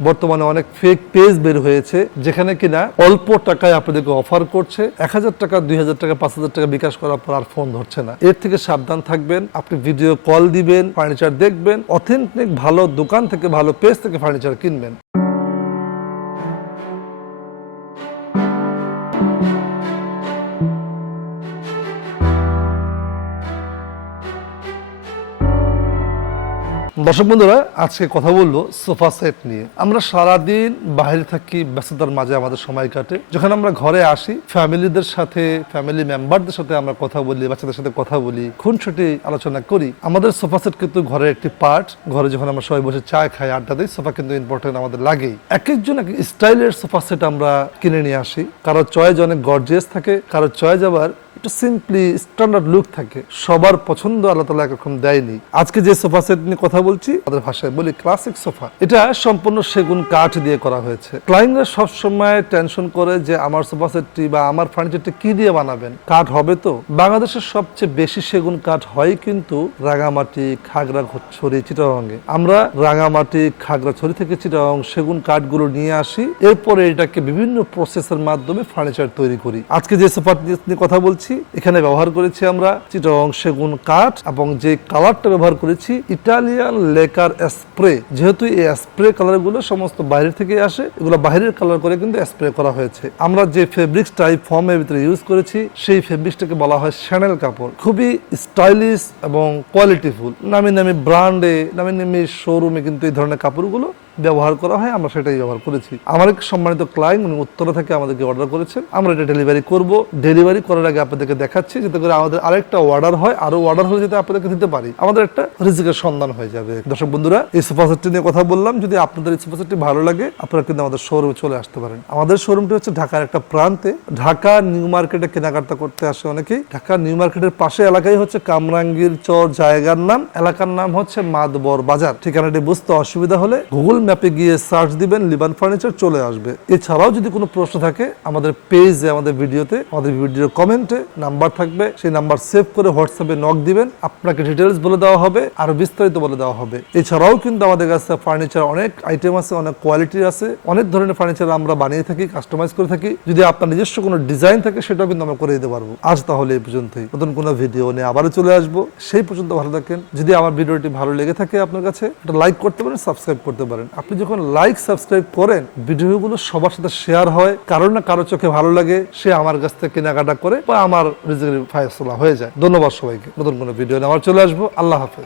বর্তমানে অনেক fake page বের হয়েছে, যেখানে কিনা অল্প টাকায় আপনাদেরকে অফার করছে। এক হাজার টাকা, দুই হাজার টাকা, পাঁচ হাজার টাকা বিকাশ করার পর আর ফোন ধরছে না। এর থেকে সাবধান থাকবেন, আপনি ভিডিও কল দিবেন ফার্নিচার দেখবেন অথেন্টিক ভালো দোকান থেকে, ভালো পেজ থেকে ফার্নিচার কিনবেন। দর্শক বন্ধুরা, আজকে কথা বলব সোফা সেট নিয়ে। আমরা সারাদিন বাইরে থাকি, ব্যস্ততার মাঝে আমাদের সময় কাটে। যখন আমরা ঘরে আসি, ফ্যামিলিদের সাথে, ফ্যামিলি মেম্বারদের সাথে আমরা কথা বলি, বাচ্চাদের সাথে কথা বলি খুনছুটি আলোচনা করি। আমাদের সোফা সেট কিন্তু ঘরের একটি পার্ট। ঘরে যখন আমরা সবাই বসে চা খাই, আড্ডা দিই, সোফা কিন্তু ইম্পর্টেন্ট আমাদের লাগেই। এক একজন এক স্টাইলের সোফা সেট আমরা কিনে নিয়ে আসি। কারও চয়েজ অনেক গর্জিয়াস থাকে, কারও চয়েজ আবার একটু সিম্পলি স্ট্যান্ডার্ড লুক থাকে। সবার পছন্দ আল্লাহ তালা একরকম দেয়নি। আজকে যে সোফা সেট নিয়ে কথা বলছি, তাদের ভাষায় বলি ক্লাসিক সোফা এটা সম্পূর্ণ সেগুন কাঠ দিয়ে করা হয়েছে। ক্লায়েন্টরা সবসময় টেনশন করে যে আমার সোফা সেটটি বা আমার ফার্নিচারটি কি দিয়ে বানাবেন? কাঠ হবে তো? বাংলাদেশের সবচেয়ে বেশি সেগুন কাঠ হয় কিন্তু রাঙামাটি খাগড়া খাগড়াছড়ি, চিটাগাঙ্গে। আমরা রাঙামাটি, খাগড়াছড়ি থেকে চিটাগাং সেগুন কাঠগুলো নিয়ে আসি। এরপরে এটাকে বিভিন্ন প্রসেসের মাধ্যমে ফার্নিচার তৈরি করি। আজকে যে সোফা নিয়ে কথা বলছি এখানে ব্যবহার করেছি আমরা চিটাগাং সেগুন কাঠ এবং যে কালারটা ব্যবহার করেছি ইটালিয়ান লেকার স্প্রে। যেহেতু এই স্প্রে কালারগুলো সমস্ত বাইরে থেকে আসে, এগুলো বাইরের কালার করে কিন্তু স্প্রে করা হয়েছে। আমরা যে ফেব্রিক্স টাইপ ফর্মের ভিতরে ইউজ করেছি, সেই ফেব্রিক্সটাকে বলা হয় শ্যানেল কাপড়। খুবই স্টাইলিশ এবং কোয়ালিটিফুল নামি নামি ব্র্যান্ডে নামি নামি শোরুমে কিন্তু এই ধরনের কাপড়গুলো ব্যবহার করা হয়, আমরা সেটাই ব্যবহার করেছি। আমার এক সম্মানিত ক্লায়েন্ট উনি উত্তরা থেকে আমাদেরকে অর্ডার করেছেন। আমরা এটা ডেলিভারি করব। ডেলিভারি করার আগে আপনাদেরকে দেখাচ্ছি, যাতে করে আমাদের আরেকটা অর্ডার হয়, আরও অর্ডার হলে যাতে আপনাদেরকে দিতে পারি। আমাদের একটা রিজিকের সন্ধান হয়ে যাবে। দর্শক বন্ধুরা, এই সেটটি নিয়ে কথা বললাম। যদি আপনাদের এই সেটটি ভালো লাগে, আপনারা কিন্তু আমাদের শোরুমে চলে আসতে পারেন। আমাদের শোরুমটি হচ্ছে ঢাকার একটা প্রান্তে। ঢাকা নিউ মার্কেটে কেনাকাটা করতে আসে অনেকেই। ঢাকা নিউ মার্কেটের পাশে এলাকায় হচ্ছে কামরাঙ্গীর চর জায়গার নাম। এলাকার নাম হচ্ছে মাদবর বাজার। ঠিকানাটি বুঝতে অসুবিধা হলে গুগল ম্যাপে গিয়ে সার্চ দিবেন লিবান ফার্নিচার চলে আসবে। এছাড়াও যদি কোনো প্রশ্ন থাকে, আমাদের পেজে আমাদের ভিডিওতে আমাদের ভিডিওর কমেন্টে নাম্বার থাকবে। সেই নাম্বার সেভ করে হোয়াটসঅ্যাপে নক দিবেন। আপনাকে ডিটেলস বলে দেওয়া হবে, আর বিস্তারিত বলে দেওয়া হবে। এছাড়াও কিন্তু আমাদের কাছে ফার্নিচার অনেক আইটেম আছে, অনেক কোয়ালিটির আছে। অনেক ধরনের ফার্নিচার আমরা বানিয়ে থাকি কাস্টমাইজ করে থাকি। যদি আপনার নিজস্ব কোনো ডিজাইন থাকে, সেটাও কিন্তু আমরা করে দিতে পারব। আজ তাহলে এই পর্যন্তই। নতুন কোনো ভিডিও নিয়ে আবারও চলে আসব। সেই পর্যন্ত ভালো থাকেন। যদি আমার ভিডিওটি ভালো লেগে থাকে আপনার কাছে এটা লাইক করতে পারেন সাবস্ক্রাইব করতে পারেন। আপনি যখন লাইক সাবস্ক্রাইব করেন, ভিডিওগুলো সবার সাথে শেয়ার হয়, কারোর না কারও চোখে ভালো লাগে, সে আমার কাছ থেকে কেনাকাটা করে বা আমার রিজিকের ফায়সলা হয়ে যায়। ধন্যবাদ সবাইকে। নতুন কোনো ভিডিও নেওয়ার চলে আসব। আল্লাহ হাফেজ।